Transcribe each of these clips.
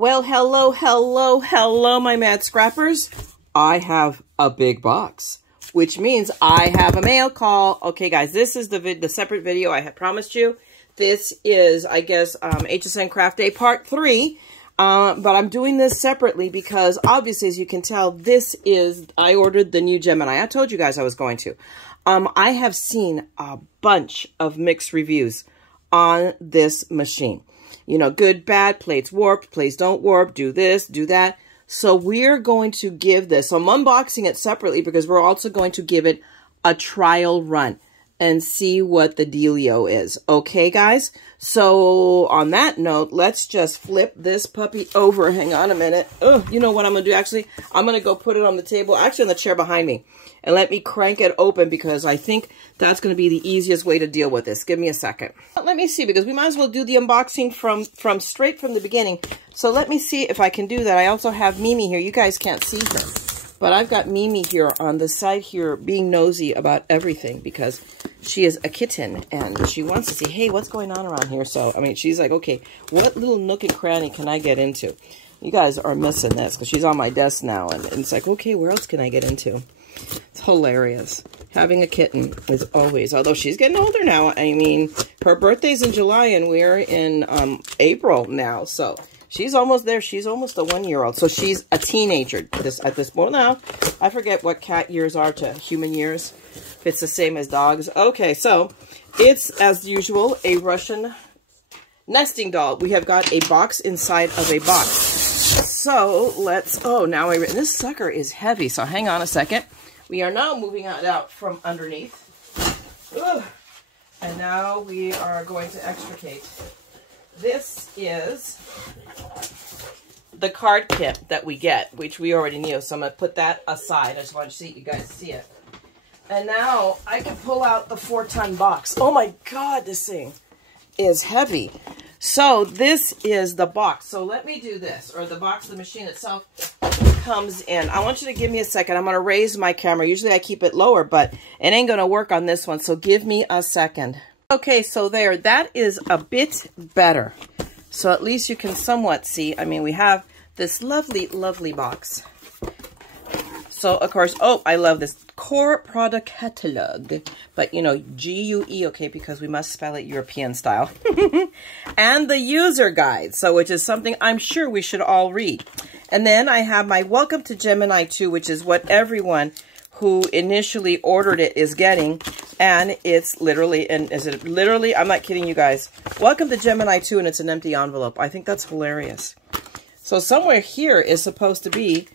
Well, hello, my mad scrappers. I have a big box, which means I have a mail call. Okay, guys, this is the separate video I had promised you. This is, I guess, HSN Craft Day Part 3. But I'm doing this separately because, obviously, as you can tell, I ordered the new Gemini. I told you guys I was going to. I have seen a bunch of mixed reviews on this machine. You know, good, bad, plates warped, plates don't warp, do this, do that. So we're going to give this, so I'm unboxing it separately because we're also going to give it a trial run and see what the dealio is. Okay, guys? So on that note, let's just flip this puppy over. Hang on a minute. Oh, you know what I'm going to do? Actually, I'm going to go put it on the table, actually on the chair behind me, and let me crank it open because I think that's going to be the easiest way to deal with this. Give me a second. Let me see, because we might as well do the unboxing from straight from the beginning. So let me see if I can do that. I also have Mimi here. You guys can't see her, but I've got Mimi here on the side here being nosy about everything because she is a kitten and she wants to see, hey, what's going on around here? So, I mean, she's like, okay, what little nook and cranny can I get into? You guys are missing this because she's on my desk now. And it's like, okay, where else can I get into? It's hilarious. Having a kitten is always, although she's getting older now. I mean, her birthday's in July and we're in April now. So she's almost there. She's almost a 1-year-old. So she's a teenager at this point. Now, I forget what cat years are to human years. If it's the same as dogs. Okay, so it's, as usual, a Russian nesting doll. We have got a box inside of a box. So let's, oh, now this sucker is heavy. So hang on a second. We are now moving it out from underneath. Ugh. And now we are going to extricate. This is the card kit that we get, which we already knew. So I'm going to put that aside. I just want you guys to see it. And now I can pull out the 4-ton box. Oh my God, this thing is heavy. So this is the box. So let me do this, or the box, the machine itself comes in. I want you to give me a second. I'm going to raise my camera. Usually I keep it lower, but it ain't going to work on this one. So give me a second. Okay, so there, that is a bit better. So at least you can somewhat see. I mean, we have this lovely, lovely box. So, of course, oh, I love this core product catalog, but, you know, G-U-E, okay, because we must spell it European style. And the user guide, so which is something I'm sure we should all read. And then I have my Welcome to Gemini 2, which is what everyone who initially ordered it is getting. And it's literally, and is it literally, I'm not kidding you guys, Welcome to Gemini 2, and it's an empty envelope. I think that's hilarious. So somewhere here is supposed to be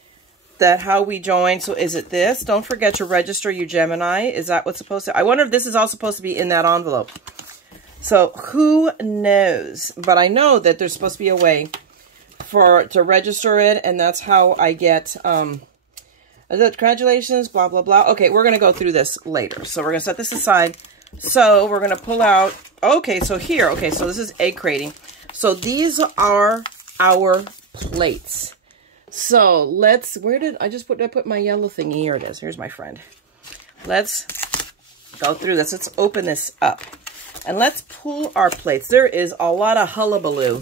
that how we join. So is it this? Don't forget to register your Gemini. Is that what's supposed to? I wonder if this is all supposed to be in that envelope. So who knows? But I know that there's supposed to be a way to register it, and that's how I get congratulations, blah blah blah. Okay, we're gonna go through this later. So we're gonna set this aside. So we're gonna pull out. Okay, so here. Okay, so this is egg crating. So these are our plates. So let's, where did I put my yellow thingy? Here it is. Here's my friend. Let's go through this. Let's open this up and let's pull our plates. There is a lot of hullabaloo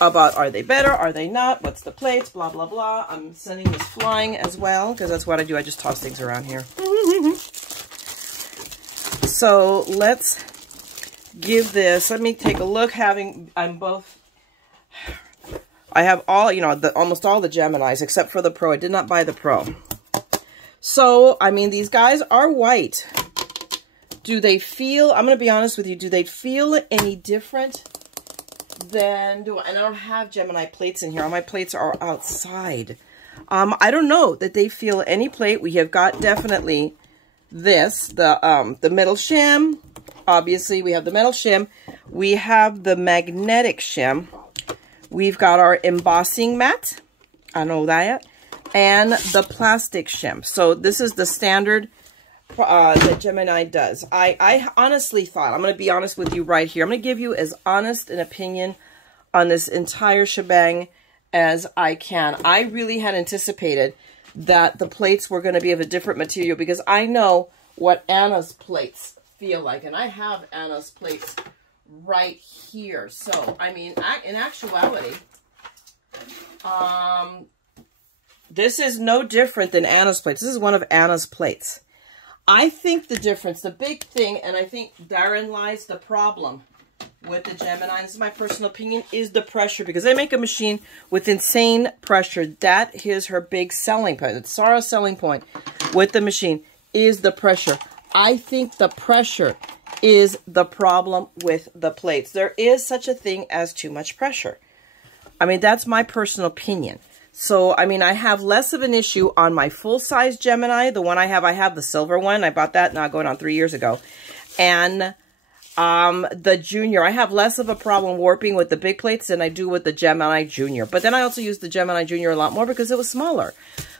about, are they better? Are they not? What's the plates? Blah, blah, blah. I'm sending this flying as well because that's what I do. I just toss things around here. So let's give this, let me take a look. I have all, you know, almost all the Geminis except for the Pro. I did not buy the Pro. So, I mean, these guys are white. Do they feel, I'm going to be honest with you, do they feel any different than, and I don't have Gemini plates in here. All my plates are outside. I don't know that they feel any plate. We have got definitely this, the metal shim. Obviously, we have the metal shim. We have the magnetic shim. We've got our embossing mat, I know that, and the plastic shim. So this is the standard that Gemini does. I honestly thought, I'm going to be honest with you right here. I'm going to give you as honest an opinion on this entire shebang as I can. I really had anticipated that the plates were going to be of a different material because I know what Anna's plates feel like. And I have Anna's plates right here. So, I mean, in actuality, This is no different than Anna's plates. This is one of Anna's plates. I think the difference, the big thing, and I think therein lies the problem with the Gemini, this is my personal opinion, is the pressure. Because they make a machine with insane pressure. That is her big selling point. It's Sarah's selling point with the machine is the pressure. I think the pressure is the problem with the plates. There is such a thing as too much pressure. I mean, that's my personal opinion. So, I mean, I have less of an issue on my full-size Gemini. The one I have the silver one. I bought that now going on 3 years ago. And the Junior, I have less of a problem warping with the big plates than I do with the Gemini Junior. But then I also use the Gemini Junior a lot more because it was smaller.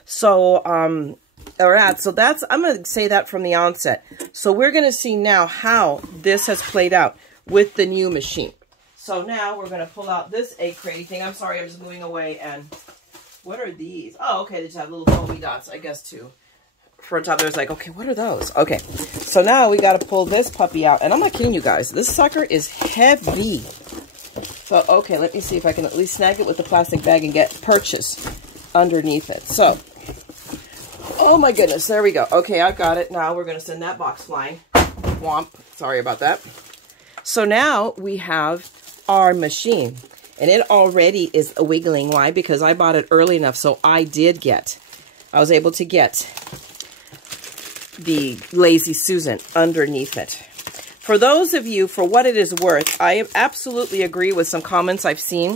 So, I'm going to say that from the onset. So we're going to see now how this has played out with the new machine. So now we're going to pull out this egg crate thing. I'm sorry, I'm just moving away. And what are these? Oh, okay, they just have little foamy dots, I guess, too. For top, there's like, okay, what are those? Okay, so now we got to pull this puppy out. And I'm not kidding you guys. This sucker is heavy. So, okay, let me see if I can at least snag it with the plastic bag and get purchase underneath it. So, oh my goodness, there we go. Okay, I've got it. Now we're going to send that box flying. Womp. Sorry about that. So now we have our machine. And it already is wiggling. Why? Because I bought it early enough. So I was able to get the Lazy Susan underneath it. For those of you, for what it is worth, I absolutely agree with some comments I've seen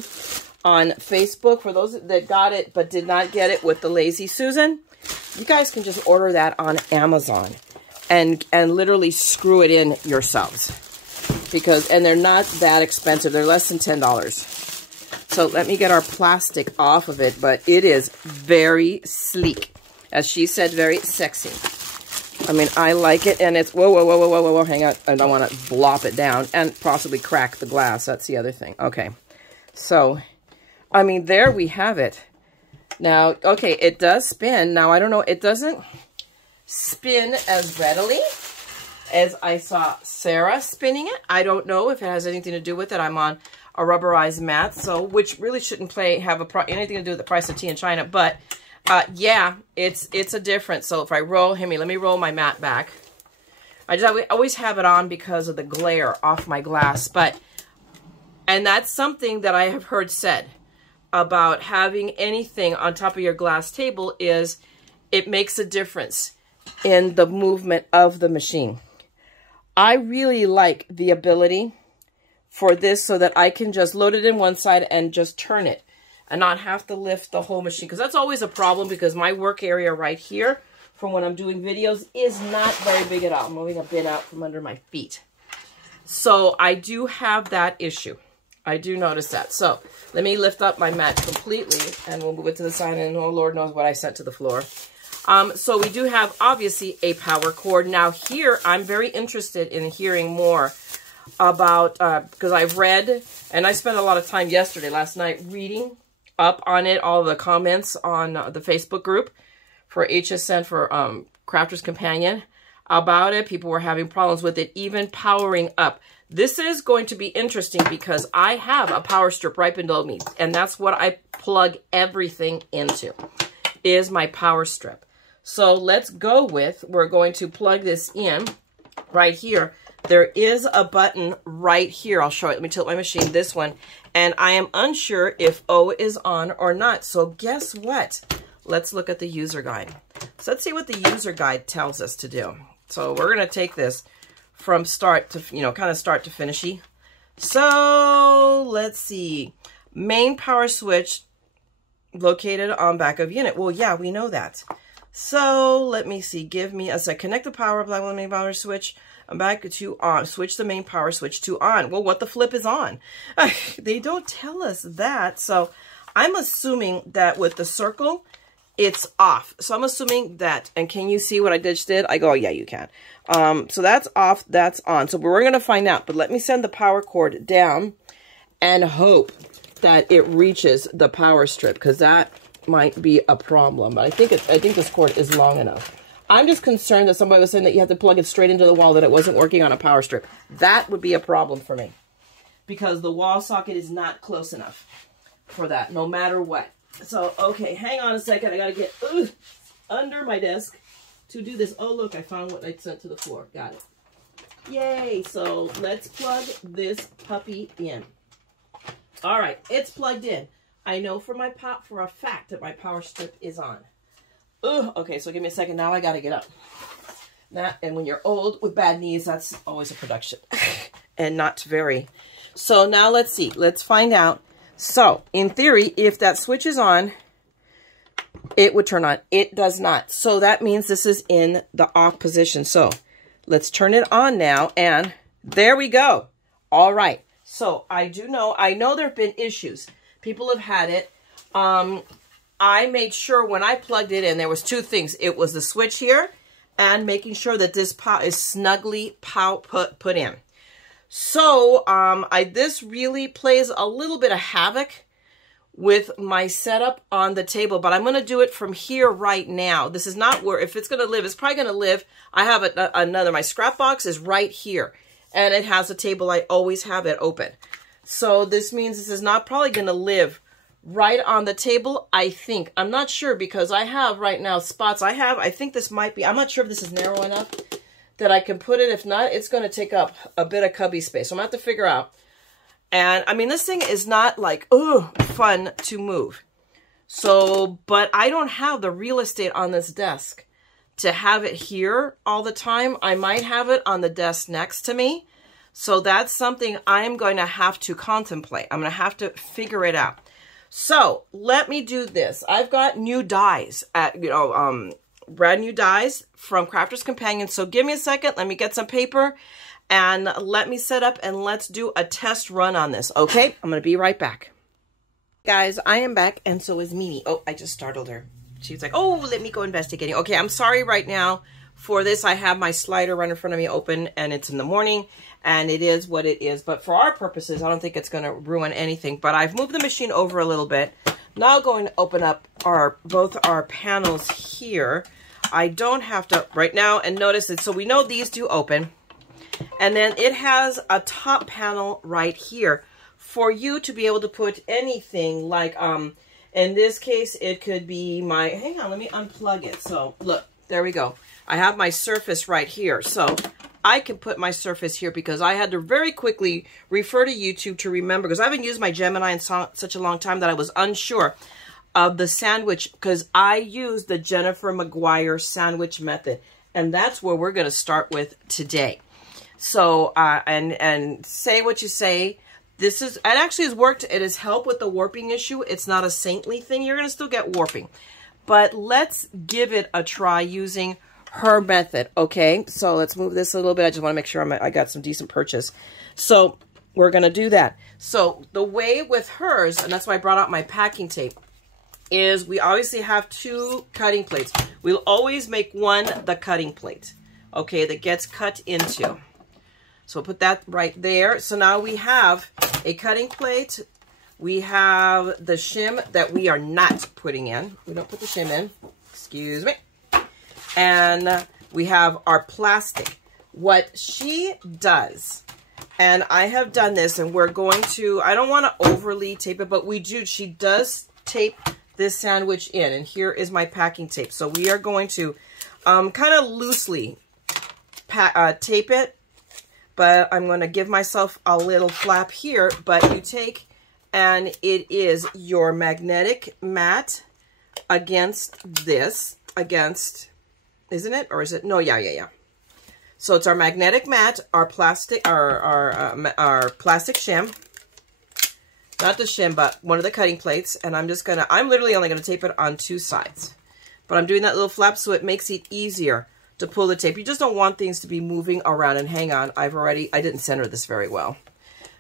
on Facebook. For those that got it but did not get it with the Lazy Susan, you guys can just order that on Amazon and literally screw it in yourselves. And they're not that expensive. They're less than $10. So let me get our plastic off of it, but it is very sleek. As she said, very sexy. I mean, I like it, and it's, whoa, hang on. I don't want to blop it down and possibly crack the glass. That's the other thing. Okay. So, I mean, there we have it. Now, okay, it does spin. Now, I don't know, it doesn't spin as readily as I saw Sarah spinning it. I don't know if it has anything to do with it. I'm on a rubberized mat, so which really shouldn't have anything to do with the price of tea in China. But yeah, it's a difference. So if I roll, let me roll my mat back. I always have it on because of the glare off my glass. And that's something that I have heard said about having anything on top of your glass table is it makes a difference in the movement of the machine. I really like the ability for this so that I can just load it in one side and just turn it and not have to lift the whole machine. Because that's always a problem because my work area right here from when I'm doing videos is not very big at all. I'm moving a bit out from under my feet. So I do have that issue. I do notice that. So let me lift up my mat completely and we'll move it to the side and oh Lord knows what I sent to the floor. So we do have obviously a power cord. Now here I'm very interested in hearing more about, because I've read, and I spent a lot of time last night, reading up on it, all the comments on the Facebook group for HSN, for Crafter's Companion, about it. People were having problems with it, even powering up. This is going to be interesting because I have a power strip right below me, and that's what I plug everything into, is my power strip. So let's go with, we're going to plug this in right here. There is a button right here. I'll show it. Let me tilt my machine, this one. And I am unsure if O is on or not. So guess what? Let's look at the user guide. So let's see what the user guide tells us to do. So we're going to take this from start to, kind of start to finishy. So let's see. Main power switch located on back of unit. Well, yeah, we know that. So let me see. Give me a sec. Connect the power plug with the main power switch. I'm back to on. Switch the main power switch to on. Well, what the flip is on? They don't tell us that. So I'm assuming that with the circle, it's off. So I'm assuming that, and can you see what I just did? I go, oh, yeah, you can. So that's off, that's on. So we're going to find out. But let me send the power cord down and hope that it reaches the power strip, because that might be a problem. But I think this cord is long enough. I'm just concerned that somebody was saying that you have to plug it straight into the wall, that it wasn't working on a power strip. That would be a problem for me because the wall socket is not close enough for that, no matter what. So, okay, hang on a second. I got to get under my desk to do this. Oh, look, I found what I sent to the floor. Got it. Yay. So let's plug this puppy in. All right, it's plugged in. I know for a fact that my power strip is on. Okay, so give me a second. Now I got to get up. And when you're old with bad knees, that's always a production. And not very. So now let's see. Let's find out. So, in theory, if that switch is on, it would turn on. It does not. So that means this is in the off position. So let's turn it on now. And there we go. All right. So I know there have been issues. People have had it. I made sure when I plugged it in, there was two things. It was the switch here and making sure that this pot is snugly put in. So this really plays a little bit of havoc with my setup on the table, but I'm going to do it from here right now. This is not where, if it's going to live, it's probably going to live. I have my scrap box is right here, and it has a table. I always have it open. So this means this is not probably going to live right on the table, I think. I'm not sure because I have right now spots. I think this might be, I'm not sure if this is narrow enough that I can put it. If not, it's going to take up a bit of cubby space. So I'm going to have to figure out. And I mean, this thing is not like, fun to move. So, but I don't have the real estate on this desk to have it here all the time. I might have it on the desk next to me. So that's something I'm going to have to contemplate. I'm going to have to figure it out. So let me do this. I've got new dies at, brand new dies from Crafter's Companion. So give me a second. Let me get some paper and let me set up and let's do a test run on this. Okay, I'm going to be right back. Guys, I am back and so is Mimi. Oh, I just startled her. She's like, oh, let me go investigating. Okay, I'm sorry right now for this. I have my slider right in front of me open and it's in the morning and it is what it is. But for our purposes, I don't think it's going to ruin anything. But I've moved the machine over a little bit. Now going to open up both our panels here. I don't have to right now, and notice it. So we know these do open. And then it has a top panel right here for you to be able to put anything like, in this case, it could be my, hang on, let me unplug it. So look, there we go. I have my surface right here. So I can put my surface here because I had to very quickly refer to YouTube to remember, because I haven't used my Gemini in such a long time that I was unsure of the sandwich, because I use the Jennifer McGuire sandwich method. And that's where we're going to start with today. So, and say what you say. It actually has worked. It has helped with the warping issue. It's not a saintly thing. You're going to still get warping. But let's give it a try using her method, okay? So let's move this a little bit. I just want to make sure I got some decent purchase. So we're going to do that. So the way with hers, and that's why I brought out my packing tape, is we obviously have two cutting plates. We'll always make one the cutting plate, okay, that gets cut into. So we'll put that right there. So now we have a cutting plate. We have the shim that we are not putting in. We don't put the shim in. Excuse me. And we have our plastic. What she does, and I have done this, and we're going to, I don't want to overly tape it, but we do, she does tape this sandwich in. And here is my packing tape. So we are going to kind of loosely tape it. But I'm going to give myself a little flap here. But you take, and it is your magnetic mat against this, isn't it? Or is it? No, yeah. So it's our magnetic mat, our plastic, our plastic shim. Not the shim, but one of the cutting plates. And I'm literally only going to tape it on two sides. But I'm doing that little flap so it makes it easier to pull the tape. You just don't want things to be moving around. And hang on, I didn't center this very well.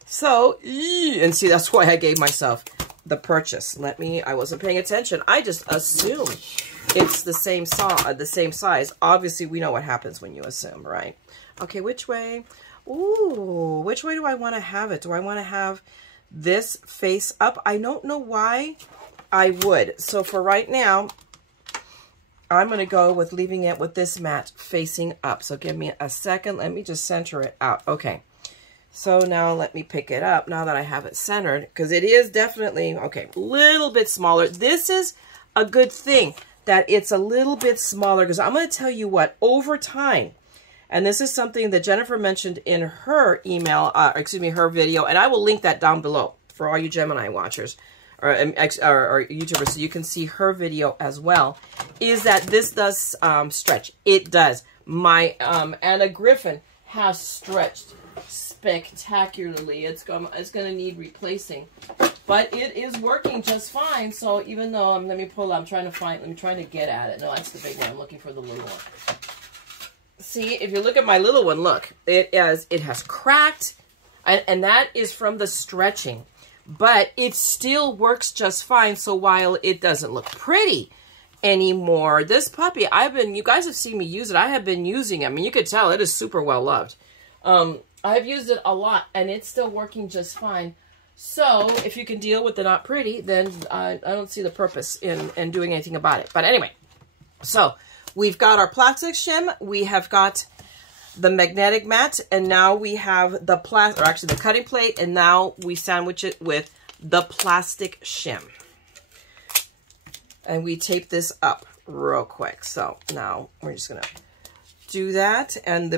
So, and see, that's why I gave myself the purchase. I wasn't paying attention. I just assumed it's the same size. Obviously, we know what happens when you assume, right? Okay, which way? Ooh, which way do I want to have it? Do I want to have this face up? I don't know why I would. So for right now, I'm going to go with leaving it with this mat facing up. So give me a second. Let me just center it out. Okay. So now let me pick it up now that I have it centered, because it is definitely, okay, a little bit smaller. This is a good thing that it's a little bit smaller, because I'm going to tell you what, over time, and this is something that Jennifer mentioned in her email, her video, and I will link that down below for all you Gemini watchers or YouTubers, so you can see her video as well, is that this does stretch. It does. My Anna Griffin has stretched spectacularly. It's gonna need replacing, but it is working just fine. So even though let me try to get at it. No, that's the big one. I'm looking for the little one. See, if you look at my little one, look, it has cracked, and that is from the stretching, but it still works just fine. So while it doesn't look pretty anymore, this puppy, you guys have seen me use it. I have been using it. I mean, you could tell it is super well loved. I've used it a lot, and it's still working just fine. So if you can deal with the not pretty, then I don't see the purpose in doing anything about it. But anyway, so we've got our plastic shim, we have got the magnetic mat, and now we have the the cutting plate, and now we sandwich it with the plastic shim. And we tape this up real quick. So now we're just gonna do that, and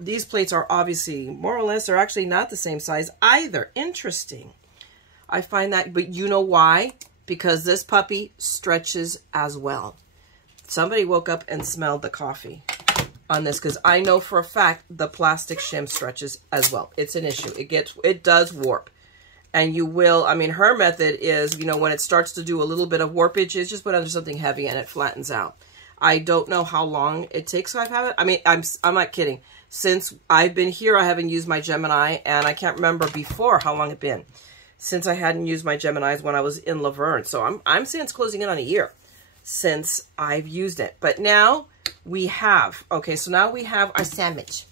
these plates are obviously more or less, they're actually not the same size either. Interesting. I find that, but you know why? Because this puppy stretches as well. Somebody woke up and smelled the coffee on this, because I know for a fact the plastic shim stretches as well. It's an issue. It does warp. And you will, I mean, her method is, when it starts to do a little bit of warpage, is just put under something heavy and it flattens out. I don't know how long it takes. I've had it. I mean, I'm not kidding. Since I've been here, I haven't used my Gemini, and I can't remember before how long it's been since I hadn't used my Geminis when I was in Laverne. So I'm saying it's closing in on a year since I've used it. But now we have, okay, so now we have our sandwich.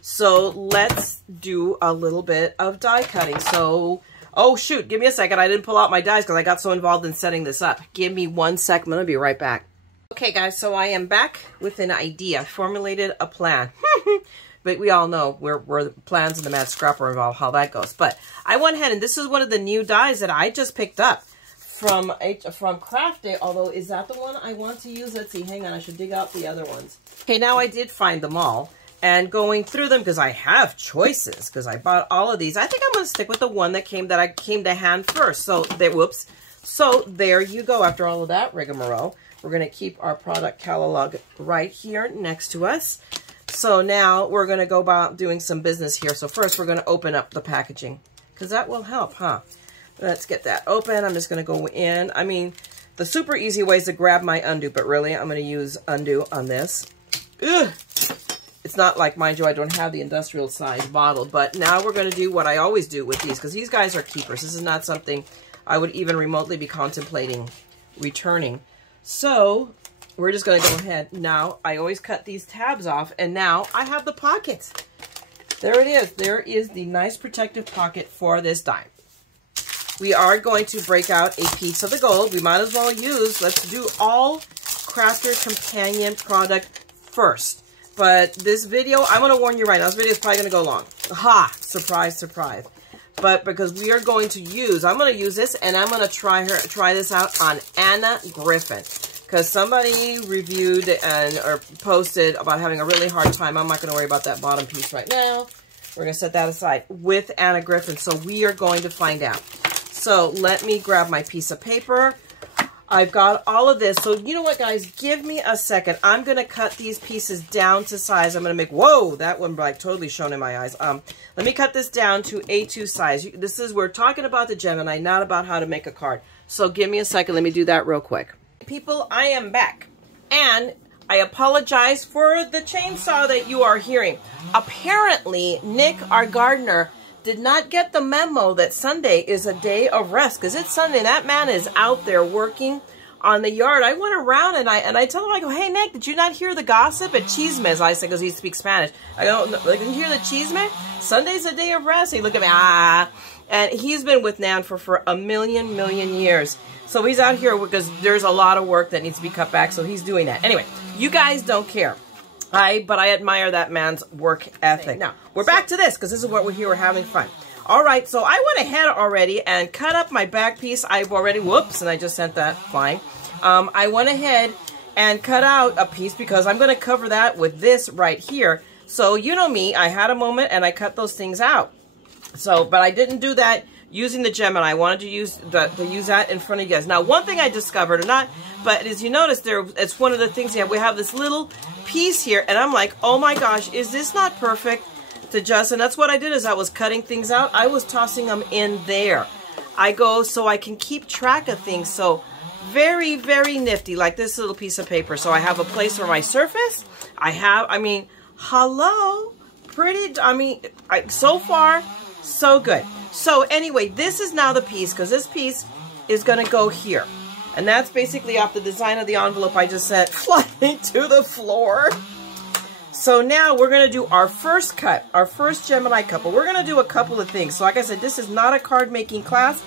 So let's do a little bit of die cutting. So, oh shoot, give me a second. I didn't pull out my dies because I got so involved in setting this up. Give me 1 sec. I'm going to be right back. Okay, guys, so I am back with an idea. Formulated a plan. But we all know where the plans in the Mad Scrapper involve, how that goes. But I went ahead, and this is one of the new dies that I just picked up from Craft Day. Although, is that the one I want to use? Let's see. Hang on. I should dig out the other ones. Okay, now I did find them all. And going through them, because I have choices, because I bought all of these. I think I'm going to stick with the one that came to hand first. So, whoops. So, there you go. After all of that rigmarole, we're going to keep our product catalog right here next to us. So now we're going to go about doing some business here. So first we're going to open up the packaging, because that will help, huh? Let's get that open. I'm just going to go in. I mean, the super easy way is to grab my undo, but really I'm going to use undo on this. Ugh. It's not like, mind you, I don't have the industrial size bottle, but now we're going to do what I always do with these, because these guys are keepers. This is not something I would even remotely be contemplating returning. So we're just going to go ahead. Now, I always cut these tabs off, and now I have the pocket. There it is. There is the nice protective pocket for this die. We are going to break out a piece of the gold. We might as well let's do all Crafter Companion product first. But this video, I'm going to warn you right now, this video is probably going to go long. Ha! Surprise, surprise. But because we are going to I'm going to use this, and I'm going to try this out on Anna Griffin. Because somebody reviewed or posted about having a really hard time. I'm not going to worry about that bottom piece right now. We're going to set that aside with Anna Griffin. So we are going to find out. So let me grab my piece of paper. I've got all of this. So you know what, guys? Give me a second. I'm going to cut these pieces down to size. I'm going to make, whoa, that one like totally shone in my eyes. Let me cut this down to A2 size. We're talking about the Gemini, not about how to make a card. So give me a second. Let me do that real quick. People, I am back. And I apologize for the chainsaw that you are hearing. Apparently, Nick, our gardener, did not get the memo that Sunday is a day of rest, because it's Sunday. That man is out there working on the yard. I went around and I tell him, I go, hey, Nick, did you not hear the gossip at Chismes? I said, because he speaks Spanish. I go, didn't you hear the chisme? Sunday's a day of rest. He looked at me, and he's been with Nan for a million years. So he's out here because there's a lot of work that needs to be cut back, so he's doing that. Anyway, you guys don't care. But I admire that man's work ethic. Now, we're back to this because this is what we're here. We're having fun. All right, so I went ahead already and cut up my back piece. I've already, whoops, and I just sent that flying. I went ahead and cut out a piece because I'm going to cover that with this right here. So, you know me, I had a moment and I cut those things out. So, but I didn't do that using the Gemini. I wanted to use that in front of you guys. Now, one thing I discovered, but as you notice, it's one of the things we have this little piece here, and I'm like, oh my gosh, is this not perfect to just, and that's what I did is I was cutting things out. I was tossing them in there. I go so I can keep track of things. So very, very nifty, like this little piece of paper. So I have a place for my surface. Hello, pretty, so far, so good. So anyway, this is now the piece, because this piece is going to go here. And that's basically off the design of the envelope I just sent flying to the floor. So now we're going to do our first cut, our first Gemini cut. But we're going to do a couple of things. So like I said, this is not a card making class.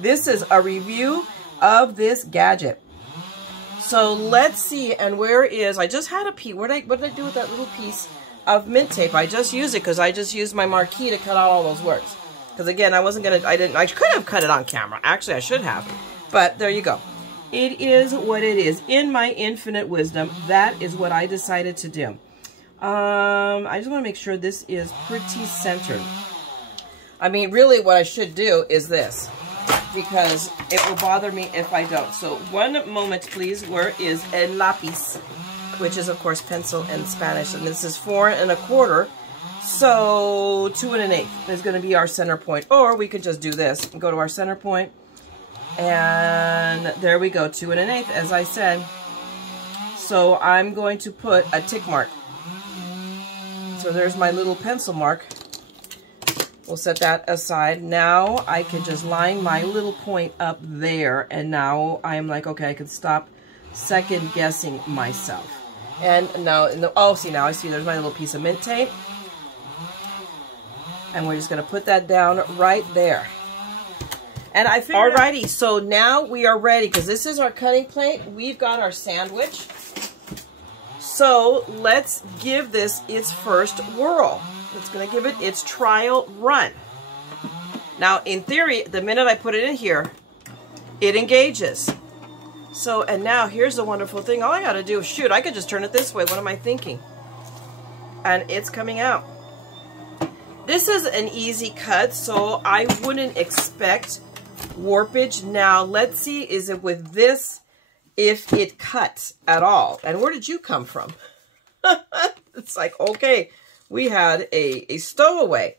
This is a review of this gadget. So let's see, and where is, I just had a piece, what did I do with that little piece of mint tape? I just used it because I just used my marquee to cut out all those words. Because again, I could have cut it on camera. Actually, I should have. But there you go. It is what it is. In my infinite wisdom, that is what I decided to do. I just want to make sure this is pretty centered. I mean, really what I should do is this, because it will bother me if I don't. So one moment, please. Where is el lápiz? Which is, of course, pencil in Spanish. And this is 4 1/4. So 2 1/8 is going to be our center point. Or we could just do this and go to our center point. And there we go, 2 1/8, as I said. So I'm going to put a tick mark. So there's my little pencil mark. We'll set that aside. Now I can just line my little point up there. And now I'm like, okay, I can stop second guessing myself. And now, see, now I see there's my little piece of mint tape. And we're just going to put that down right there. And I figured, alrighty, so now we are ready, because this is our cutting plate. We've got our sandwich. So let's give this its first whirl. It's going to give it its trial run. Now, in theory, the minute I put it in here, it engages. So, and now here's the wonderful thing. All I got to do is, shoot, I could just turn it this way. What am I thinking? And it's coming out. This is an easy cut, so I wouldn't expect warpage. Now, let's see, is it with this, if it cuts at all? And where did you come from? It's like, okay, we had a stowaway,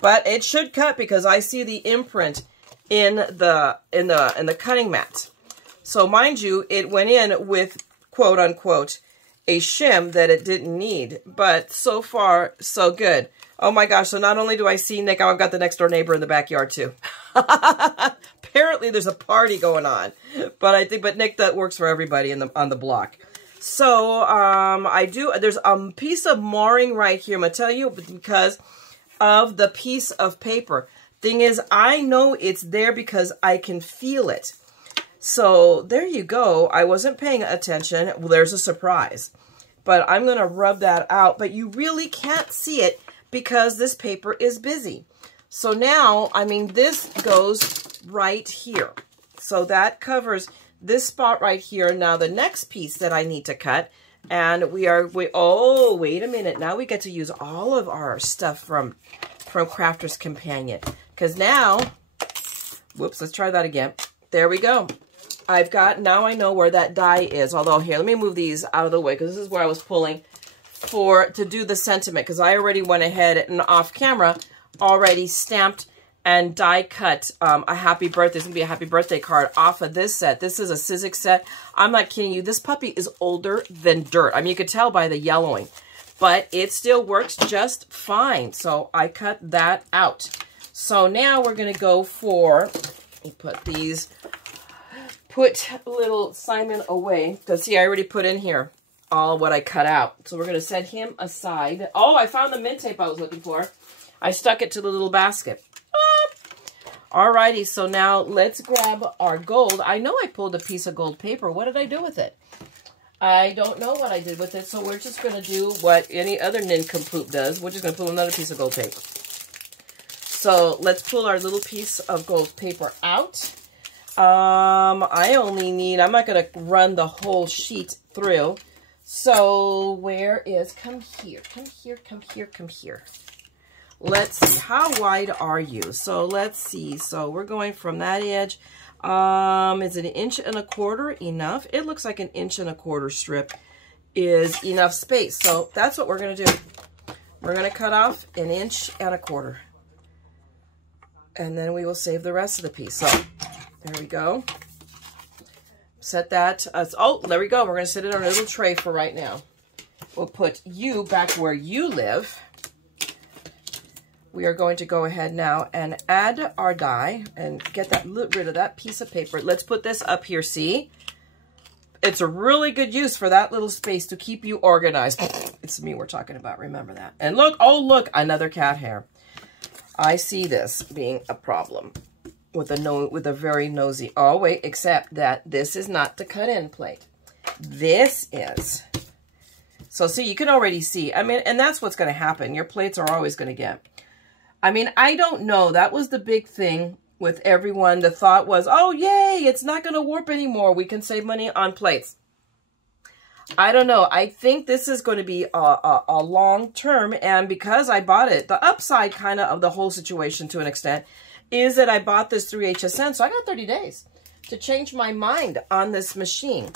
but it should cut because I see the imprint in the cutting mat. So mind you, it went in with quote unquote a shim that it didn't need, but so far so good. Oh my gosh, so not only do I see Nick, I've got the next door neighbor in the backyard too. Apparently there's a party going on. But Nick, that works for everybody on the block. So there's a piece of marring right here. I'm gonna tell you because of the piece of paper. Thing is, I know it's there because I can feel it. So there you go. I wasn't paying attention. Well, there's a surprise. But I'm gonna rub that out. But you really can't see it because this paper is busy. So now, I mean, this goes right here. So that covers this spot right here. Now the next piece that I need to cut, and oh, wait a minute. Now we get to use all of our stuff from Crafter's Companion. Because now, whoops, let's try that again. There we go. Now I know where that die is. Although here, let me move these out of the way because this is where I was pulling to do the sentiment, because I already went ahead and off camera already stamped and die cut a happy birthday. It's gonna be a happy birthday card off of this set. This is a Sizzix set. I'm not kidding you. This puppy is older than dirt. I mean, you could tell by the yellowing, but it still works just fine. So I cut that out. So now we're gonna go for, put little Simon away, because see, I already put in here all what I cut out. So we're going to set him aside. Oh, I found the mint tape I was looking for. I stuck it to the little basket. Alrighty, so now let's grab our gold. I know I pulled a piece of gold paper. What did I do with it? I don't know what I did with it, so we're just going to do what any other nincompoop does. We're just going to pull another piece of gold tape. So let's pull our little piece of gold paper out. I only need, I'm not going to run the whole sheet through. So where is, come here, come here, come here, come here. Let's see, how wide are you? So let's see, so we're going from that edge. Is it 1.25 inches enough? It looks like 1.25 inch strip is enough space. So that's what we're going to do. We're going to cut off 1.25 inches. And then we will save the rest of the piece. So there we go. Set that. Oh, there we go. We're going to set it on a little tray for right now. We'll put you back where you live. We are going to go ahead now and add our die and get rid of that piece of paper. Let's put this up here, see? It's a really good use for that little space to keep you organized. It's me we're talking about, remember that. And look, oh look, another cat hair. I see this being a problem with a very nosy, oh wait, except that this is not the cut-in plate. This is. So see, you can already see, I mean, and that's what's going to happen. Your plates are always going to get. I mean, I don't know. That was the big thing with everyone. The thought was, oh, yay, it's not going to warp anymore. We can save money on plates. I don't know. I think this is going to be a long term. And because I bought it, the upside kind of the whole situation to an extent is that I bought this through HSN. So I got 30 days to change my mind on this machine.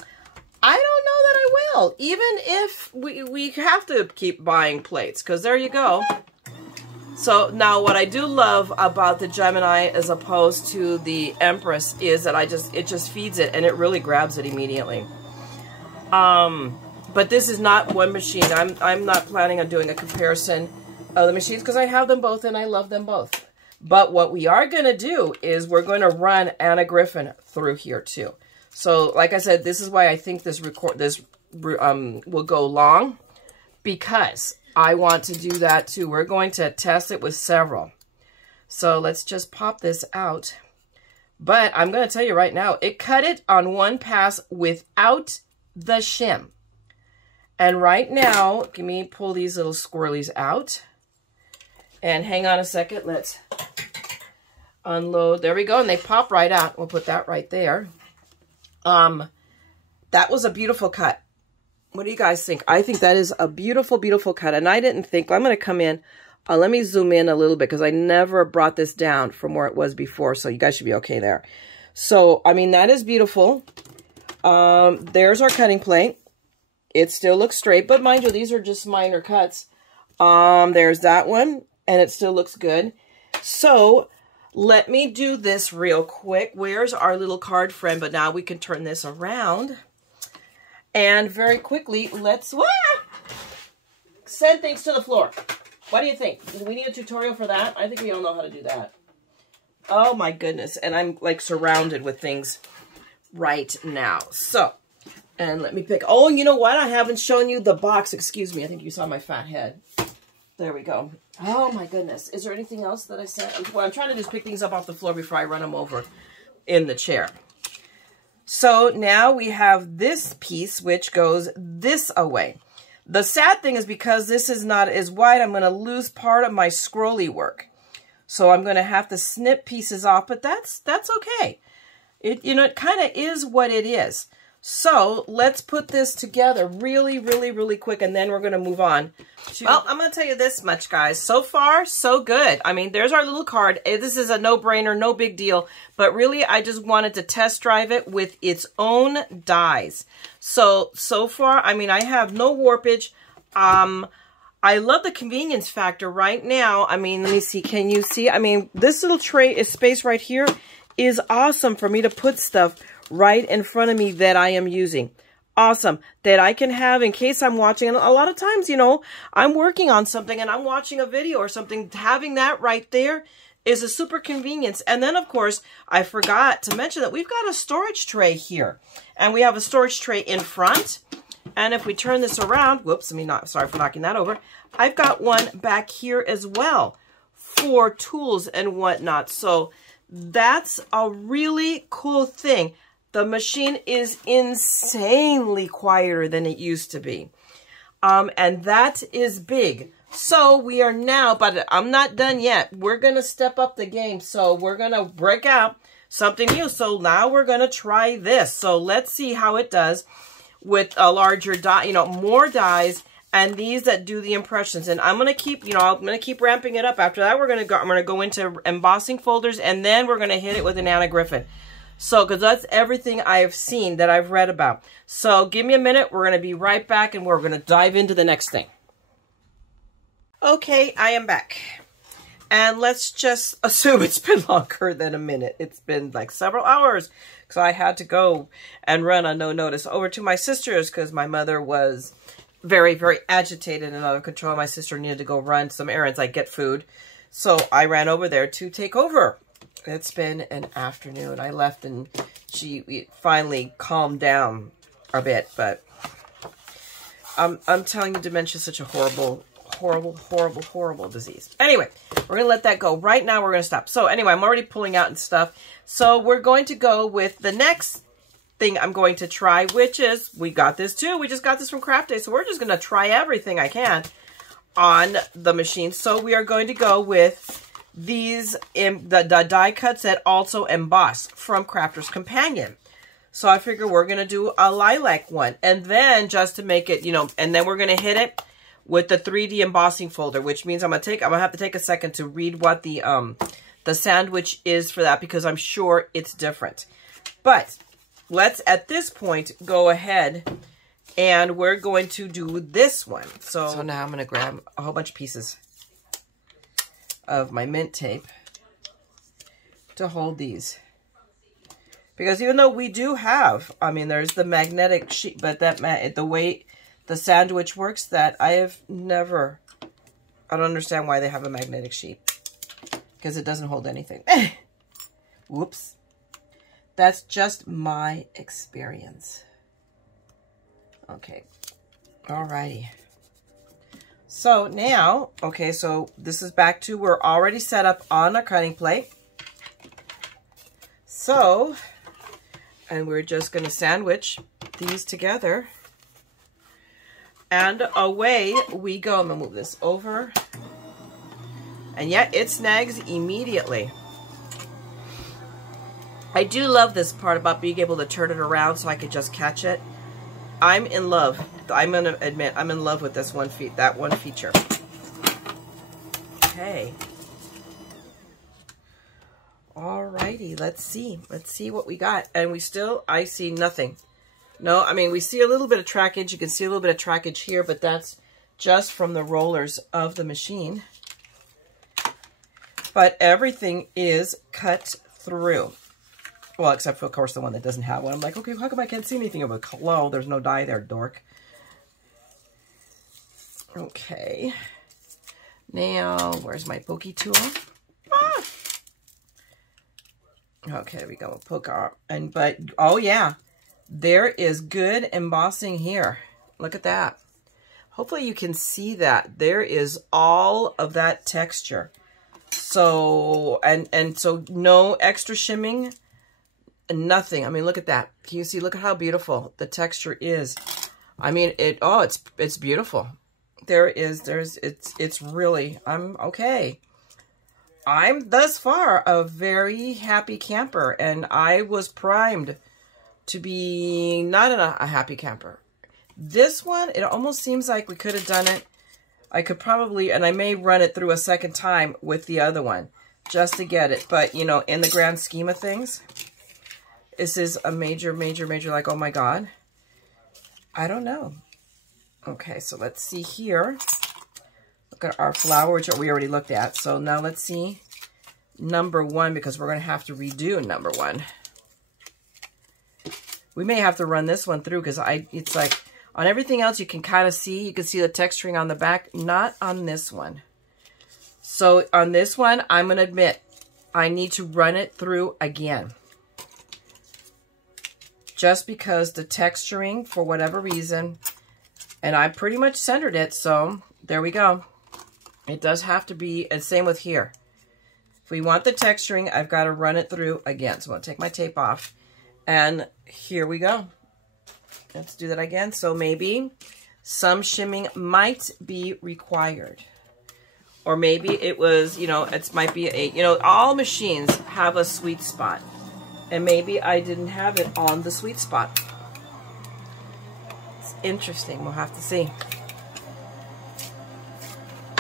I don't know that I will, even if we have to keep buying plates, because there you go. So now what I do love about the Gemini as opposed to the Empress is that it just feeds it and it really grabs it immediately. But this is not one machine. I'm not planning on doing a comparison of the machines because I have them both and I love them both. But what we are going to do is we're going to run Anna Griffin through here too. So like I said, this is why I think this will go long, because I want to do that too. We're going to test it with several. So let's just pop this out. But I'm going to tell you right now, it cut it on one pass without the shim. And right now, let me pull these little squirrelies out. And hang on a second, let's unload. There we go, and they pop right out. We'll put that right there. That was a beautiful cut. What do you guys think? I think that is a beautiful, beautiful cut. And I didn't think, I'm going to come in. Let me zoom in a little bit because I never brought this down from where it was before. So you guys should be okay there. So, I mean, that is beautiful. There's our cutting plate. It still looks straight, but mind you, these are just minor cuts. There's that one, and it still looks good. So let me do this real quick. Where's our little card friend? But now we can turn this around. And very quickly, let's send things to the floor. What do you think? Do we need a tutorial for that? I think we all know how to do that. Oh my goodness. And I'm like surrounded with things right now. So, and let me pick. Oh, you know what? I haven't shown you the box. Excuse me. I think you saw my fat head. There we go. Oh my goodness. Is there anything else that I said? What I'm trying to do is pick things up off the floor before I run them over in the chair. So now we have this piece, which goes this away. The sad thing is because this is not as wide, I'm going to lose part of my scrolly work. So I'm going to have to snip pieces off, but that's okay. It kind of is what it is. So let's put this together really, really, really quick, and then we're going to move on. Well, I'm going to tell you this much, guys. So far, so good. I mean, there's our little card. This is a no-brainer, no big deal. But really, I just wanted to test drive it with its own dies. So far, I mean, I have no warpage. I love the convenience factor right now. I mean, let me see. Can you see? I mean, this little tray is space right here is awesome for me to put stuff right in front of me that I am using. Awesome. That I can have in case I'm watching. And a lot of times, you know, I'm working on something and I'm watching a video or something. Having that right there is a super convenience. And then, of course, I forgot to mention that we've got a storage tray here. And we have a storage tray in front. And if we turn this around, whoops, sorry for knocking that over. I've got one back here as well for tools and whatnot. So that's a really cool thing. The machine is insanely quieter than it used to be. And that is big. So we are now, but I'm not done yet. We're going to step up the game. So we're going to break out something new. So now we're going to try this. So let's see how it does with a larger die, more dies, and these that do the impressions. And I'm going to keep, I'm going to keep ramping it up. After that, I'm going to go into embossing folders, and then we're going to hit it with an Anna Griffin. So, because that's everything I've seen that I've read about. So give me a minute. We're going to be right back, and we're going to dive into the next thing. Okay, I am back. And let's just assume it's been longer than a minute. It's been like several hours because I had to go and run on no notice over to my sister's because my mother was very, very agitated and out of control. My sister needed to go run some errands, like get food. So I ran over there to take over. It's been an afternoon. I left and she finally calmed down a bit, but I'm telling you, dementia is such a horrible disease. Anyway, we're going to let that go. Right now, we're going to stop. So anyway, I'm already pulling out and stuff. So we're going to go with the next thing I'm going to try, which is, we got this too. We just got this from Craft Day. So we're just going to try everything I can on the machine. So we are going to go with these, the die cuts that also emboss from Crafter's Companion. So I figure we're going to do a lilac one. And then just to make it, and then we're going to hit it with the 3D embossing folder, which means I'm gonna have to take a second to read what the sandwich is for that, because I'm sure it's different. But let's at this point go ahead and we're going to do this one. So now I'm gonna grab a whole bunch of pieces of my mint tape to hold these. Because even though we do have, there's the magnetic sheet, but the way the sandwich works, that I don't understand why they have a magnetic sheet. Because it doesn't hold anything. Whoops. That's just my experience. Okay. Alrighty. So now, okay, so this is back to, we're already set up on a cutting plate. So, and we're just going to sandwich these together. And away we go. I'm going to move this over. And yeah, it snags immediately. I do love this part about being able to turn it around so I could just catch it. I'm in love. I'm going to admit, I'm in love with this that one feature. Okay. Alrighty, let's see. Let's see what we got. And I see nothing. No, we see a little bit of trackage. You can see a little bit of trackage here, but that's just from the rollers of the machine. But everything is cut through. Well, except for, of course, the one that doesn't have one. I'm like, okay, how come I can't see anything? Over hello, there's no die there, dork. Okay. Now, where's my pokey tool? Ah! Okay, there we go. We'll poke our, oh yeah. There is good embossing here. Look at that. Hopefully you can see that. There is all of that texture. So, and so no extra shimming, nothing. Look at that. Can you see, look at how beautiful the texture is. It's beautiful. It's really, okay. I'm thus far a very happy camper, and I was primed to be not a happy camper. This one, it almost seems like we could have done it. I could probably, and I may run it through a second time with the other one just to get it. But, in the grand scheme of things, this is a major, like, oh my God. I don't know. Okay, so let's see here. Look at our flower, which we already looked at. So now let's see number 1, because we're going to have to redo number 1. We may have to run this one through because it's like on everything else you can kind of see. You can see the texturing on the back. Not on this one. So on this one, I'm going to admit I need to run it through again. Just because the texturing, for whatever reason, and I pretty much centered it. So there we go. It does have to be, and same with here. If we want the texturing, I've got to run it through again. So I'm going to take my tape off. And here we go. Let's do that again. So maybe some shimming might be required. Or maybe it was, you know, it might be a, you know, all machines have a sweet spot. And maybe I didn't have it on the sweet spot. It's interesting. We'll have to see.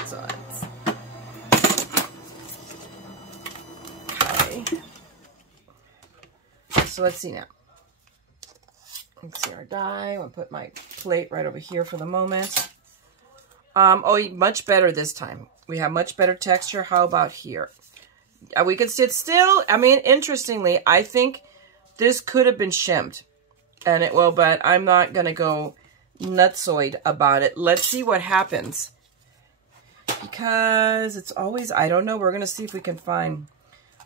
So okay. So let's see now. Let's see our die. I'll put my plate right over here for the moment. Oh, much better this time. We have much better texture. How about here? We can sit still. I mean, interestingly, I think this could have been shimmed. And it will, but I'm not going to go nutsoid about it. Let's see what happens. Because it's always, I don't know. We're going to see if we can find,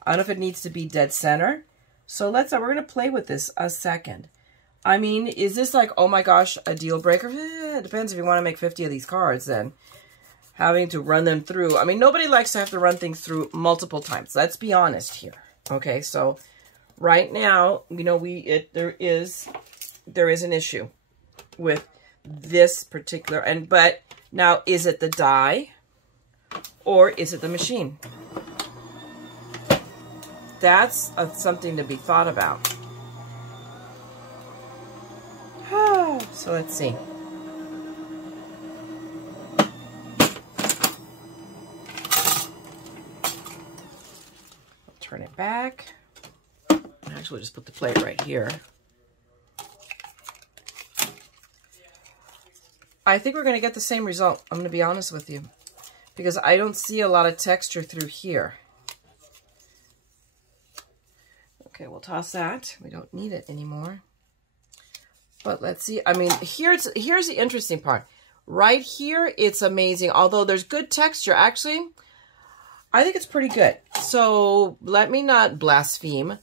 I don't know if it needs to be dead center. So we're going to play with this a second. I mean, is this like, oh my gosh, a deal breaker? It depends if you want to make 50 of these cards then. Having to run them through. I mean, nobody likes to have to run things through multiple times. Let's be honest here. Okay, so right now, you know, there is an issue with this particular, but now is it the die or is it the machine? That's something to be thought about. So let's see. Turn it back. Actually, just put the plate right here. I think we're going to get the same result. I'm going to be honest with you. Because I don't see a lot of texture through here. Okay, we'll toss that. We don't need it anymore. But let's see. I mean, here's the interesting part. Right here, it's amazing. Although there's good texture. Actually, I think it's pretty good. So let me not blaspheme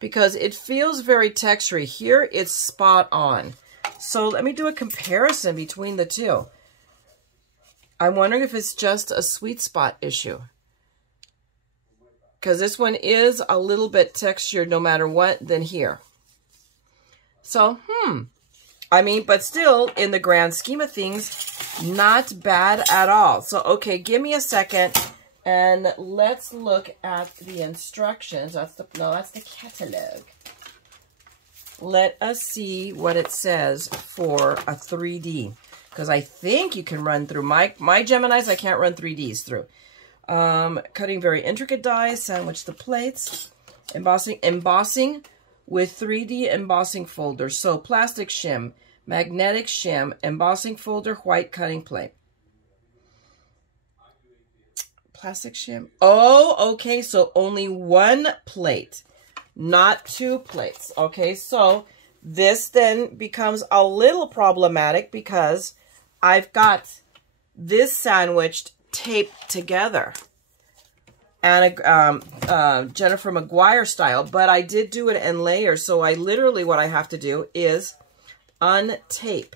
because it feels very textury. Here, it's spot on. So let me do a comparison between the two. I'm wondering if it's just a sweet spot issue. Because this one is a little bit textured no matter what than here. So, I mean, but still, in the grand scheme of things, not bad at all. So, okay, give me a second. And let's look at the instructions. That's the catalog. Let us see what it says for a 3D. Because I think you can run through my Geminis, I can't run 3Ds through. Cutting very intricate dies, sandwich the plates. Embossing with 3D embossing folders. So plastic shim, magnetic shim, embossing folder, white cutting plate. Plastic shim. Oh, okay. So only one plate, not two plates. Okay. So this then becomes a little problematic because I've got this sandwiched taped together and Jennifer McGuire style, but I did do it in layers. So I literally, what I have to do is untape.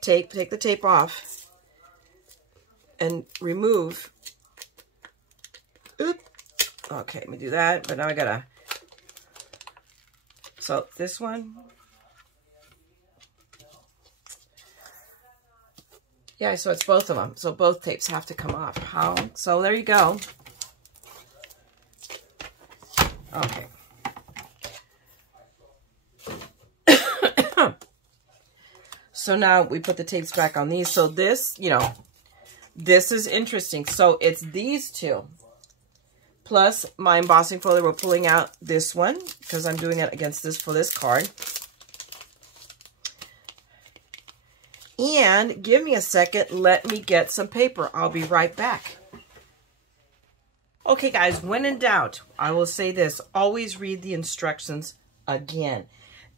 Take the tape off. And remove. Oop. Okay, let me do that. But now I gotta. So this one. Yeah, so it's both of them. So both tapes have to come off. How? So there you go. Okay. So now we put the tapes back on these. So this, you know, this is interesting. So it's these two. Plus my embossing folder. We're pulling out this one because I'm doing it against this for this card. And give me a second. Let me get some paper. I'll be right back. Okay, guys, when in doubt, I will say this. Always read the instructions again.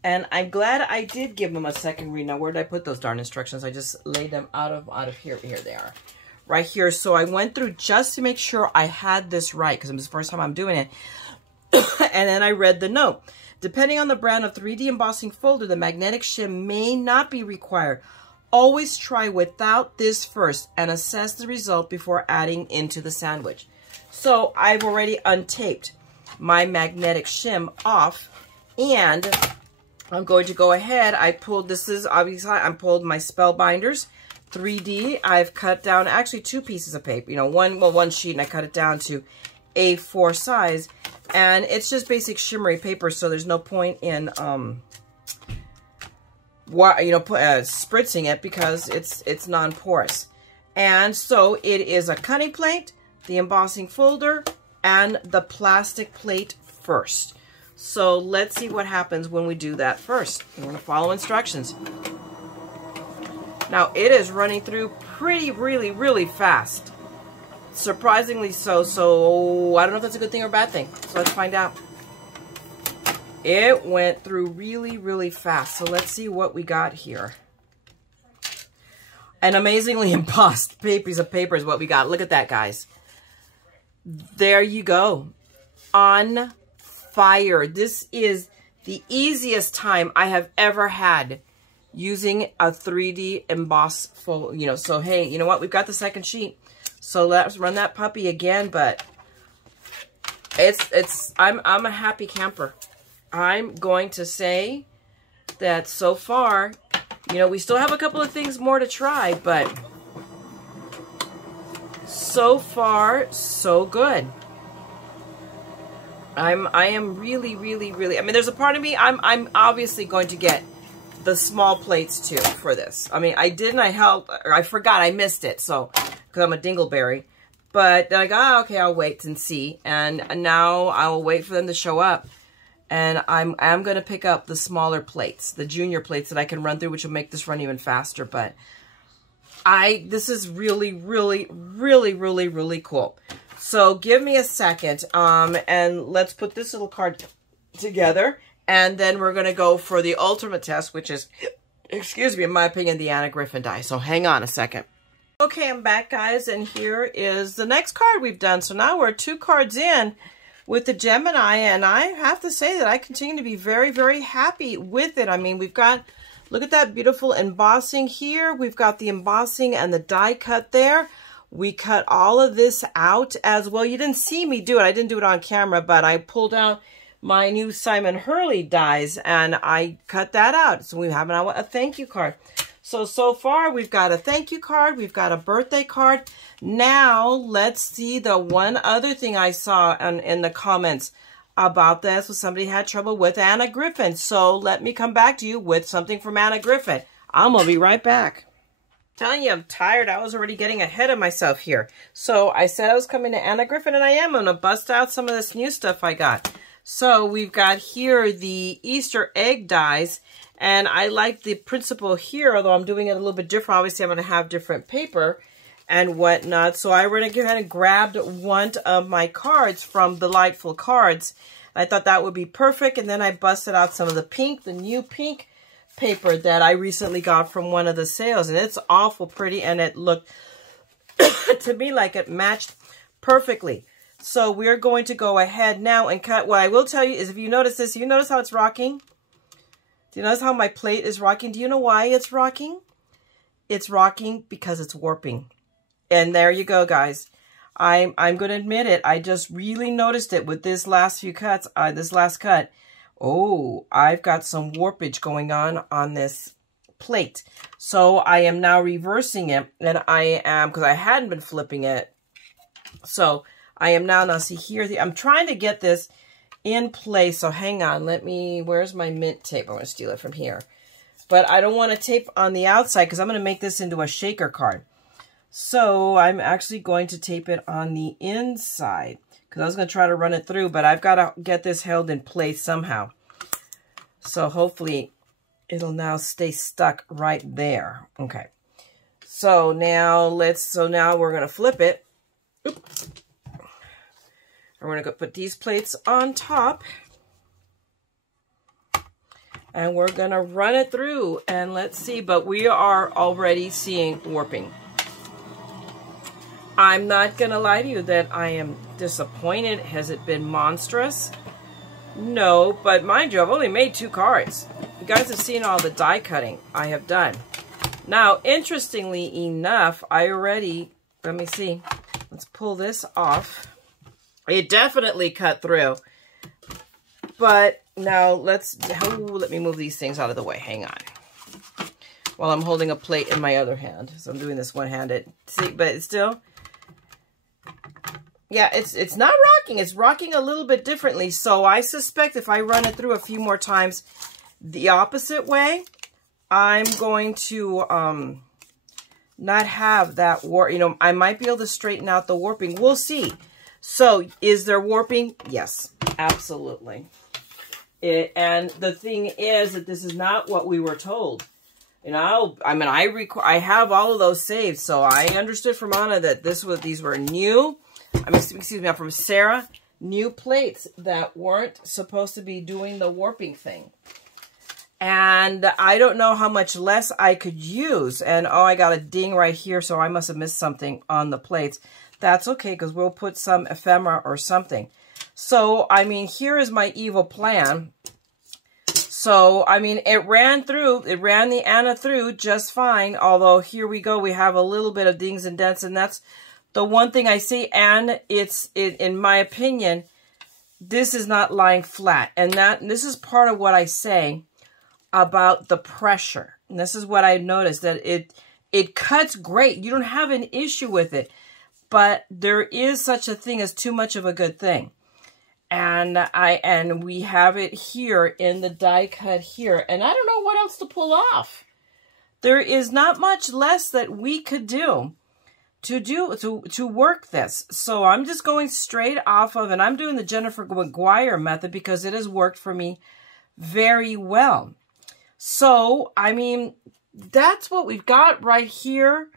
And I'm glad I did give them a second read. Now, where did I put those darn instructions? I just laid them out of here. Here they are. Right here. So I went through just to make sure I had this right because it's the first time I'm doing it. And then I read the note. Depending on the brand of 3D embossing folder, the magnetic shim may not be required. Always try without this first and assess the result before adding into the sandwich. So I've already untaped. my magnetic shim off, and I'm going to go ahead. I pulled, this is obviously, I pulled my Spellbinders 3D. I've cut down actually 2 pieces of paper, you know, one sheet, and I cut it down to A4 size, and it's just basic shimmery paper, so there's no point in spritzing it because it's non-porous. And so it is a cutting plate, the embossing folder, and the plastic plate first. So let's see what happens when we do that first. I'm going to follow instructions. Now it is running through really fast. Surprisingly so. So I don't know if that's a good thing or a bad thing. So let's find out. It went through really fast. So let's see what we got here. An amazingly embossed piece of paper is what we got. Look at that, guys. There you go. On fire. This is the easiest time I have ever had using a 3D emboss full, you know. So hey, you know what? We've got the second sheet. So let's run that puppy again, but I'm a happy camper. I'm going to say that so far, you know, we still have a couple of things more to try, but so far, so good. I am really, I mean, there's a part of me, I'm obviously going to get the small plates too for this. I mean, I forgot, I missed it, so, because I'm a dingleberry. But then I go, oh, okay, I'll wait and see. And now I will wait for them to show up. And I'm going to pick up the smaller plates, the junior plates that I can run through, which will make this run even faster. But this is really cool. So give me a second, and let's put this little card together. And then we're going to go for the ultimate test, which is, excuse me, in my opinion, the Anna Griffin die. So hang on a second. Okay, I'm back, guys, and here is the next card we've done. So now we're 2 cards in with the Gemini, and I have to say that I continue to be very happy with it. I mean, we've got, look at that beautiful embossing here. We've got the embossing and the die cut there. We cut all of this out as well. You didn't see me do it. I didn't do it on camera, but I pulled out my new Simon Hurley dies, and I cut that out. So we have now a thank you card. So far, we've got a thank you card. We've got a birthday card. Now, let's see the one other thing I saw in the comments about this was somebody had trouble with Anna Griffin. So let me come back to you with something from Anna Griffin. I'm going to be right back. Telling you, I'm tired. I was already getting ahead of myself here. So I said I was coming to Anna Griffin, and I am. I'm going to bust out some of this new stuff I got. So we've got here the Easter egg dies. And I like the principle here, although I'm doing it a little bit different. Obviously, I'm going to have different paper and whatnot. So I went ahead and grabbed one of my cards from Delightful Cards. I thought that would be perfect. And then I busted out some of the pink, the new pink paper that I recently got from one of the sales. And it's awful pretty. And it looked to me like it matched perfectly. So we're going to go ahead now and cut. What I will tell you is, if you notice this, you notice how it's rocking? Do you notice how my plate is rocking? Do you know why it's rocking? It's rocking because it's warping. And there you go, guys. I'm going to admit it. I just really noticed it with this last few cuts, this last cut. Oh, I've got some warpage going on this plate. So I am now reversing it. And I am, because I hadn't been flipping it. So I am now see here, I'm trying to get this in place. So hang on, where's my mint tape? I want to steal it from here. But I don't want to tape on the outside because I'm going to make this into a shaker card. So I'm actually going to tape it on the inside because I was going to try to run it through, but I've got to get this held in place somehow. So hopefully it'll now stay stuck right there. Okay. So now we're going to flip it. Oops. I'm going to go put these plates on top. And we're going to run it through. And let's see. But we are already seeing warping. I'm not going to lie to you that I am disappointed. Has it been monstrous? No. But mind you, I've only made 2 cards. You guys have seen all the die cutting I have done. Now, interestingly enough, I already... Let me see. Let's pull this off. It definitely cut through. But now let me move these things out of the way. Hang on. While I'm holding a plate in my other hand. So I'm doing this one-handed. See, but it's still, yeah, it's not rocking. It's rocking a little bit differently. So I suspect if I run it through a few more times the opposite way, I'm going to not have that warp. You know, I might be able to straighten out the warping. We'll see. So is there warping? Yes, absolutely. And the thing is that this is not what we were told. You know, I mean, I have all of those saved, so I understood from Anna that these were new. I mean, excuse me, from Sarah, new plates that weren't supposed to be doing the warping thing. And I don't know how much less I could use. And oh, I got a ding right here, so I must have missed something on the plates. That's okay, because we'll put some ephemera or something. So, I mean, here is my evil plan. So, I mean, it ran the Anna through just fine. Although, here we go. We have a little bit of dings and dents. And that's the one thing I see. And in my opinion, this is not lying flat. And this is part of what I say about the pressure. And this is what I noticed, that it cuts great. You don't have an issue with it. But there is such a thing as too much of a good thing. And we have it here in the die cut here. And I don't know what else to pull off. There is not much less that we could do to work this. So I'm just going straight off of, and I'm doing the Jennifer McGuire method because it has worked for me very well. So, I mean, that's what we've got right here.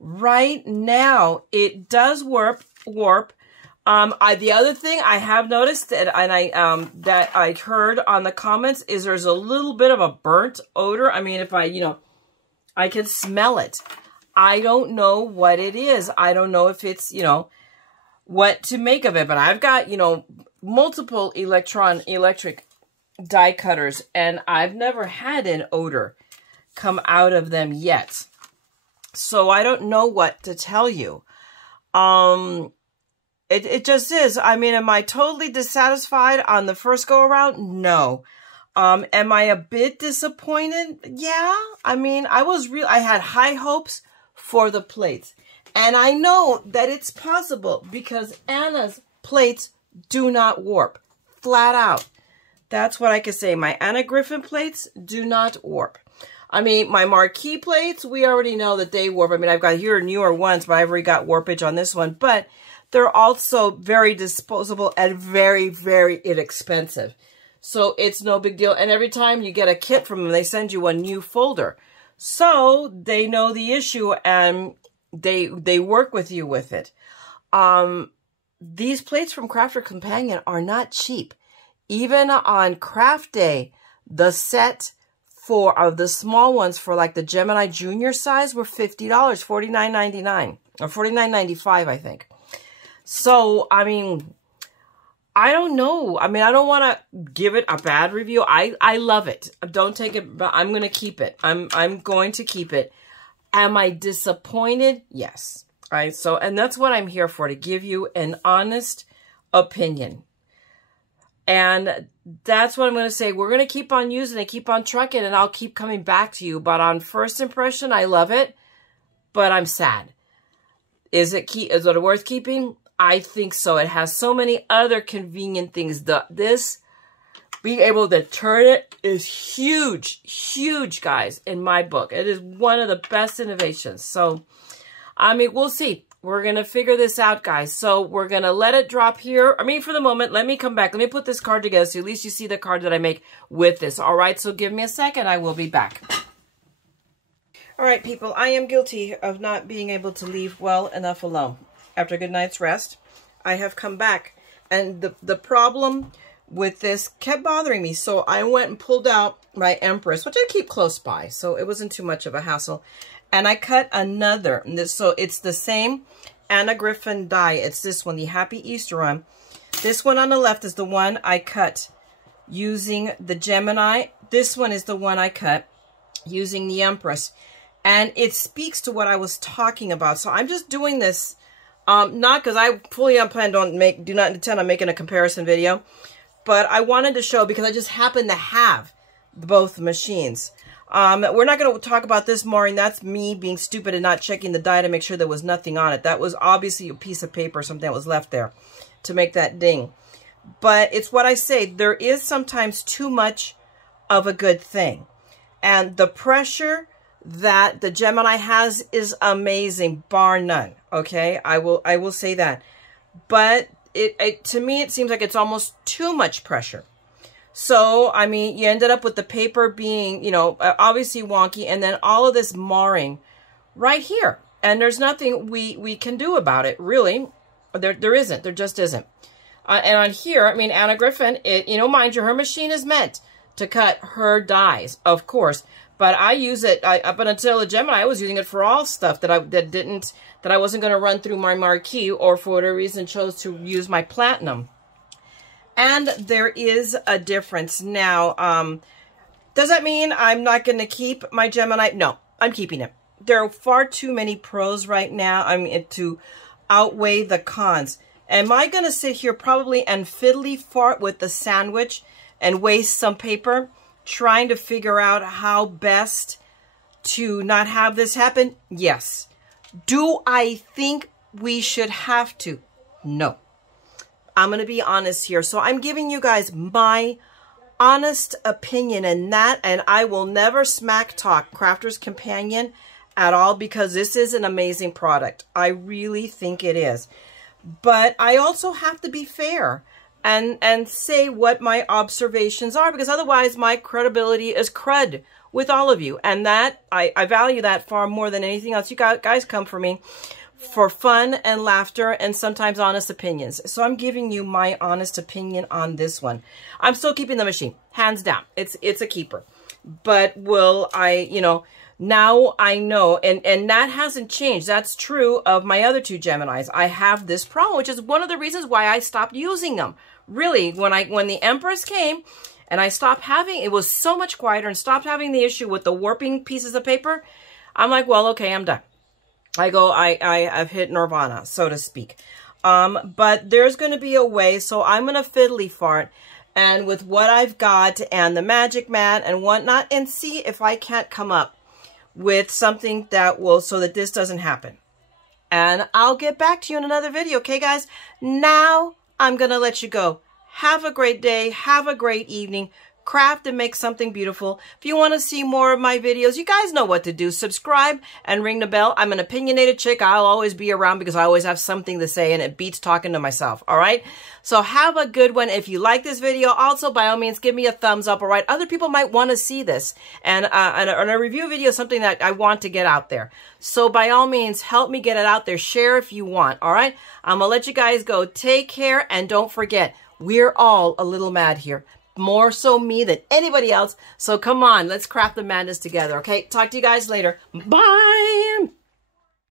Right now, it does warp. The other thing I have noticed that I heard on the comments is there's a little bit of a burnt odor. I mean, if I can smell it. I don't know what it is. I don't know if it's, what to make of it. But I've got, multiple electric die cutters, and I've never had an odor come out of them yet. So I don't know what to tell you. It just is. I mean, am I totally dissatisfied on the first go around? No. Am I a bit disappointed? Yeah. I mean, I had high hopes for the plates. And I know that it's possible because Anna's plates do not warp. Flat out. That's what I can say. My Anna Griffin plates do not warp. I mean, my marquee plates, we already know that they warp. I mean, I've got here newer ones, but I've already got warpage on this one. But they're also very disposable and very, very inexpensive. So it's no big deal. And every time you get a kit from them, they send you a new folder. So they know the issue and they work with you with it. These plates from Crafter Companion are not cheap. Even on craft day, the set of the small ones for like the Gemini Junior size were $50, $49.99 or $49.95, I think. So, I mean, I don't know. I mean, I don't want to give it a bad review. I love it. Don't take it, but I'm going to keep it. I'm going to keep it. Am I disappointed? Yes. All right. So, and that's what I'm here for, to give you an honest opinion. And that's what I'm going to say. We're going to keep on using it, keep on trucking, and I'll keep coming back to you. But on first impression, I love it, but I'm sad. Is it worth keeping? I think so. It has so many other convenient things. This being able to turn it is huge, huge, guys, in my book. It is one of the best innovations. So, I mean, we'll see. We're going to figure this out, guys. So we're going to let it drop here. I mean, for the moment, let me come back. Let me put this card together so at least you see the card that I make with this. All right, so give me a second. I will be back. All right, people, I am guilty of not being able to leave well enough alone. After a good night's rest, I have come back. And the problem with this kept bothering me. So I went and pulled out my Empress, which I keep close by. So it wasn't too much of a hassle. And I cut another. So it's the same Anna Griffin die. It's this one, the Happy Easter one. This one on the left is the one I cut using the Gemini. This one is the one I cut using the Empress. And it speaks to what I was talking about. So I'm just doing this, not because I fully do not intend on making a comparison video, but I wanted to show because I just happen to have both machines. We're not going to talk about this, Maureen. That's me being stupid and not checking the die to make sure there was nothing on it. That was obviously a piece of paper or something that was left there to make that ding. But it's what I say. There is sometimes too much of a good thing. And the pressure that the Gemini has is amazing, bar none. Okay, I will say that. But to me, it seems like it's almost too much pressure. So, I mean, you ended up with the paper being, you know, obviously wonky, and then all of this marring right here. And there's nothing we can do about it, really. There isn't. There just isn't. And on here, I mean, Anna Griffin, you know, mind you, her machine is meant to cut her dies, of course. But I use it, up until the Gemini, I was using it for all stuff that I wasn't going to run through my marquee, or for whatever reason chose to use my platinum. And there is a difference. Now, does that mean I'm not going to keep my Gemini? No, I'm keeping it. There are far too many pros right now, I mean, to outweigh the cons. Am I going to sit here probably and fiddly fart with the sandwich and waste some paper trying to figure out how best to not have this happen? Yes. Do I think we should have to? No. I'm going to be honest here. So I'm giving you guys my honest opinion in that, and I will never smack talk Crafter's Companion at all, because this is an amazing product. I really think it is. But I also have to be fair and say what my observations are, because otherwise my credibility is crud with all of you. And that, I value that far more than anything else. You guys come for me for fun and laughter and sometimes honest opinions. So I'm giving you my honest opinion on this one. I'm still keeping the machine, hands down. It's a keeper. But will I, you know, now I know, and that hasn't changed. That's true of my other two Geminis. I have this problem, which is one of the reasons why I stopped using them. Really, when the Empress came and I stopped having, it was so much quieter, and stopped having the issue with the warping pieces of paper, I'm like, well, okay, I'm done. I've hit nirvana, so to speak. But there's going to be a way, so I'm going to fiddly fart, and with what I've got and the magic mat and whatnot, and see if I can't come up with something that will, so that this doesn't happen. And I'll get back to you in another video, okay, guys? Now I'm going to let you go. Have a great day. Have a great evening. Craft and make something beautiful. If you want to see more of my videos, you guys know what to do. Subscribe and ring the bell. I'm an opinionated chick. I'll always be around because I always have something to say, and it beats talking to myself. All right? So have a good one. If you like this video, also by all means, give me a thumbs up. All right? Other people might want to see this. And a review video is something that I want to get out there. So by all means, help me get it out there. Share if you want. All right? I'm going to let you guys go. Take care, and don't forget, we're all a little mad here. More so me than anybody else. So come on, let's craft the madness together, okay? Talk to you guys later. Bye!